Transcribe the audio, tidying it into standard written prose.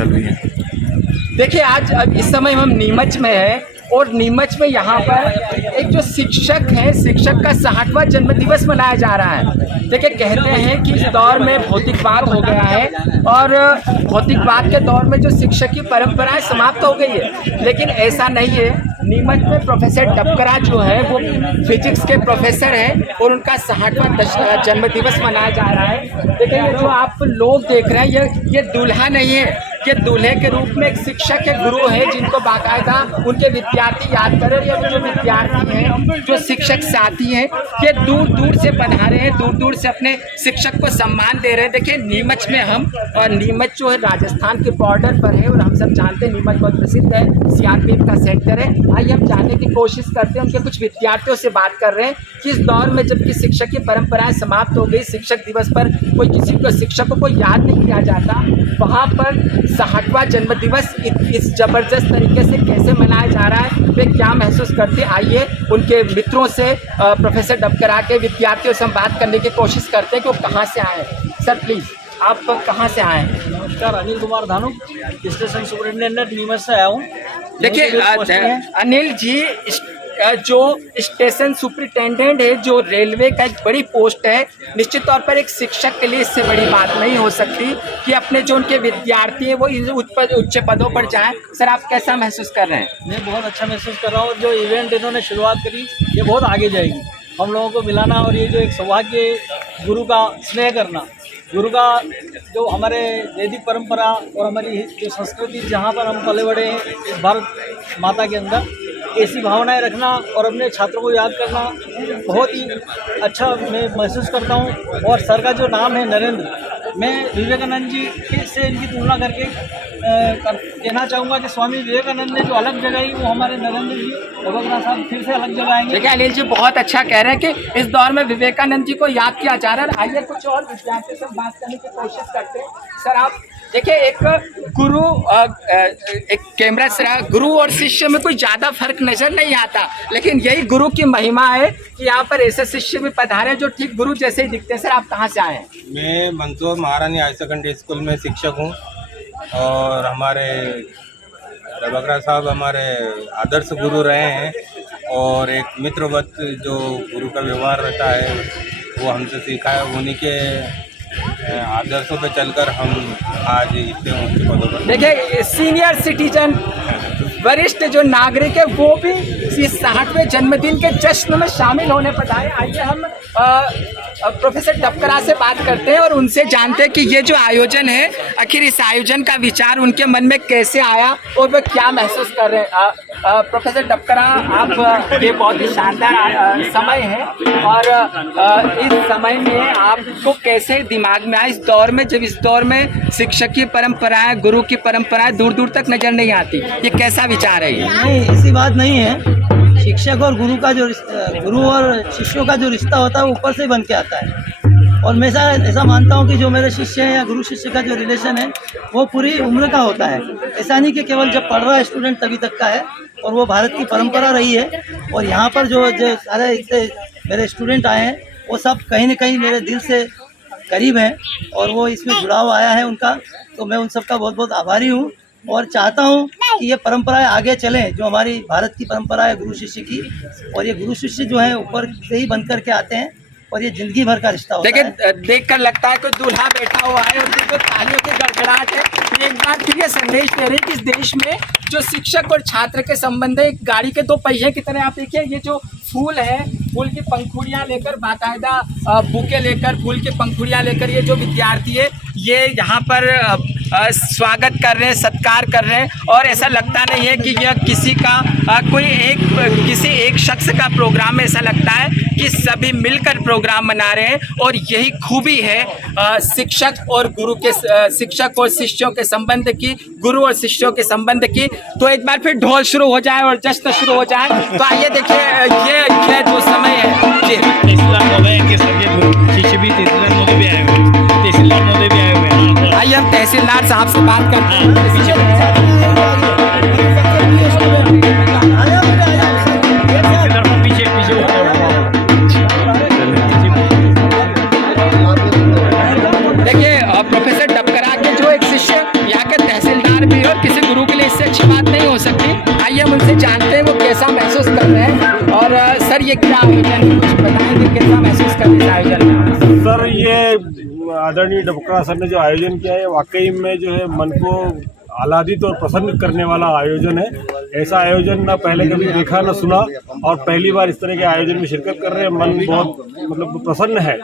चल रही है? देखिए, आज अब इस समय हम नीमच में हैं और नीमच में यहाँ पर एक जो शिक्षक है, शिक्षक का 60वां जन्मदिवस मनाया जा रहा है। देखिए, कहते हैं कि इस दौर में भौतिकवाद हो गया है और भौतिकवाद के दौर में जो शिक्षक की परंपराएं समाप्त हो गई है, लेकिन ऐसा नहीं है। नीमच में प्रोफेसर डबकरा जो है वो फिजिक्स के प्रोफेसर हैं और उनका 60वां जन्मदिवस मनाया जा रहा है। देखिए, ये जो आप लोग देख रहे हैं, ये दूल्हा नहीं है, ये दूल्हे के रूप में एक शिक्षक के गुरु है जिनको बाकायदा उनके विद्यार्थी याद करें। ये जो विद्यार्थी हैं, जो शिक्षक साथी हैं, ये दूर दूर से पधारे हैं, दूर दूर से अपने शिक्षक को सम्मान दे रहे हैं। देखिए, नीमच में हम, और नीमच जो है राजस्थान के बॉर्डर पर है और हम सब जानते हैं नीमच बहुत प्रसिद्ध है, सीआरपीएफ का सेक्टर है। आइए हम जानने की कोशिश करते हैं, उनके कुछ विद्यार्थियों से बात कर रहे हैं कि इस दौर में जबकि शिक्षक की परंपराएं समाप्त हो गई, शिक्षक दिवस पर कोई किसी को शिक्षकों को याद नहीं किया जाता, वहाँ पर 60वां जन्मदिवस इस जबरदस्त तरीके से कैसे मनाया जा रहा है, वे क्या महसूस करते हैं। आइए उनके मित्रों से, प्रोफेसर डबकरा के विद्यार्थियों से हम बात करने की कोशिश करते हैं कि वो कहाँ से आए हैं। सर प्लीज़, आप कहाँ से आए हैं? नमस्कार, अनिल कुमार धानुक, स्टेशन सुपरिटेंडेंट नीमच से आया हूँ। देखिए अनिल जी, जो स्टेशन सुपरिटेंडेंट है, जो रेलवे का एक बड़ी पोस्ट है, निश्चित तौर पर एक शिक्षक के लिए इससे बड़ी बात नहीं हो सकती कि अपने जो उनके विद्यार्थी हैं वो उच्च पदों पर जाएं। सर, आप कैसा महसूस कर रहे हैं? मैं बहुत अच्छा महसूस कर रहा हूँ। जो इवेंट इन्होंने शुरुआत करी, ये बहुत आगे जाएगी। हम लोगों को मिलाना और ये जो एक सौभाग्य, गुरु का स्नेह करना, गुरु का जो हमारे वैदिक परंपरा और हमारी जो संस्कृति, जहाँ पर हम पले बड़े हैं इस भारत माता के अंदर, ऐसी भावनाएं रखना और अपने छात्रों को याद करना बहुत ही अच्छा मैं महसूस करता हूँ। और सर का जो नाम है नरेंद्र, मैं विवेकानंद जी से इनकी तुलना करके कहना चाहूँगा कि स्वामी विवेकानंद ने जो अलग जगह वो हमारे नरेंद्र जी डबकरा साहब फिर से अलग जगह आएंगे। देखिए अनिल जी बहुत अच्छा कह रहे हैं कि इस दौर में विवेकानंद जी को याद किया जा रहा है। आइए कुछ और विद्यार्थियों से बात करने की कोशिश करते हैं। सर, आप देखिए, एक गुरु, एक कैमरा से, गुरु और शिष्य में कोई ज़्यादा फर्क नज़र नहीं आता, लेकिन यही गुरु की महिमा है कि यहाँ पर ऐसे शिष्य भी पधारे जो ठीक गुरु जैसे ही दिखते हैं। सर, आप कहाँ से आए हैं? मैं मंदसौर महारानी हायर सेकेंडरी स्कूल में शिक्षक हूँ और हमारे डबकरा साहब हमारे आदर्श गुरु रहे हैं और एक मित्रवत जो गुरु का व्यवहार रहता है वो हमसे सीखा है। उन्हीं के आदर्शों पे चलकर हम आज इतने ऊंचे पदों पर। देखिए, सीनियर सिटीजन, वरिष्ठ जो नागरिक है, वो भी इस 60वें जन्मदिन के जश्न में शामिल होने पधारे। आइए हम प्रोफेसर डबकरा से बात करते हैं और उनसे जानते हैं कि ये जो आयोजन है, आखिर इस आयोजन का विचार उनके मन में कैसे आया और वे क्या महसूस कर रहे हैं। प्रोफेसर डबकरा, आप, ये बहुत ही शानदार समय है और इस समय में आपको कैसे दिमाग में आया इस दौर में, जब इस दौर में शिक्षक की परंपराएं, गुरु की परंपराएं दूर दूर तक नजर नहीं आती, ये कैसा विचार है? नहीं, ऐसी बात नहीं है। शिक्षक और गुरु का जो गुरु और शिष्यों का जो रिश्ता होता है वो ऊपर से बन के आता है। और मैं ऐसा मानता हूँ कि जो मेरे शिष्य हैं या गुरु शिष्य का जो रिलेशन है वो पूरी उम्र का होता है। ऐसा नहीं कि केवल जब पढ़ रहा है स्टूडेंट तभी तक का है। और वो भारत की परंपरा रही है और यहाँ पर जो सारे इससे मेरे स्टूडेंट आए हैं वो सब कहीं न कहीं मेरे दिल से करीब हैं और वो इसमें जुड़ाव आया है उनका। तो मैं उन सब का बहुत बहुत आभारी हूँ और चाहता हूँ कि ये परंपराएं आगे चलें, जो हमारी भारत की परंपरा है गुरु शिष्य की। और ये गुरु शिष्य जो है ऊपर से ही बन करके आते हैं और ये जिंदगी भर का रिश्ता होता है। देखिए, देखकर लगता है कोई दूल्हा बैठा हुआ है और देखो तालियों की गड़गड़ाहट है। ये एक बार फिर ये संदेश दे रहे हैं कि इस देश में जो शिक्षक और छात्र के संबंध है, एक गाड़ी के दो पहिए की तरह। आप देखिए, ये जो फूल है, फूल की पंखुड़ियाँ लेकर, बाकायदा बुके लेकर, फूल की पंखुड़ियाँ लेकर ये जो विद्यार्थी है ये यहाँ पर स्वागत कर रहे हैं, सत्कार कर रहे हैं। और ऐसा लगता नहीं है कि यह किसी का किसी एक शख्स का प्रोग्राम है, ऐसा लगता है कि सभी मिलकर प्रोग्राम मना रहे हैं। और यही खूबी है शिक्षक और गुरु के, शिक्षक और शिष्यों के संबंध की, गुरु और शिष्यों के संबंध की। तो एक बार फिर ढोल शुरू हो जाए और जश्न शुरू हो जाए। तो आइए देखिए, ये जो समय है जी, शिष्य भी तहसीलदार मोदी भी आए हुए हैं, तहसीलदार मोदी भी आए हुए हैं। आइए हम तहसीलदार साहब से बात करते हैं। पीछे पीछे देखिए, प्रोफेसर डबकरा के जो एक शिष्य यहाँ के तहसीलदार ये क्या आयोजन है, कुछ बताएंगे कैसा महसूस कर इस आयोजन में? सर ये आदरणीय डबकरा सर ने जो आयोजन किया है वाकई में जो है मन को आह्लादित और प्रसन्न करने वाला आयोजन है। ऐसा आयोजन ना पहले कभी देखा ना सुना और पहली बार इस तरह के आयोजन में शिरकत कर रहे हैं। मन बहुत मतलब प्रसन्न है।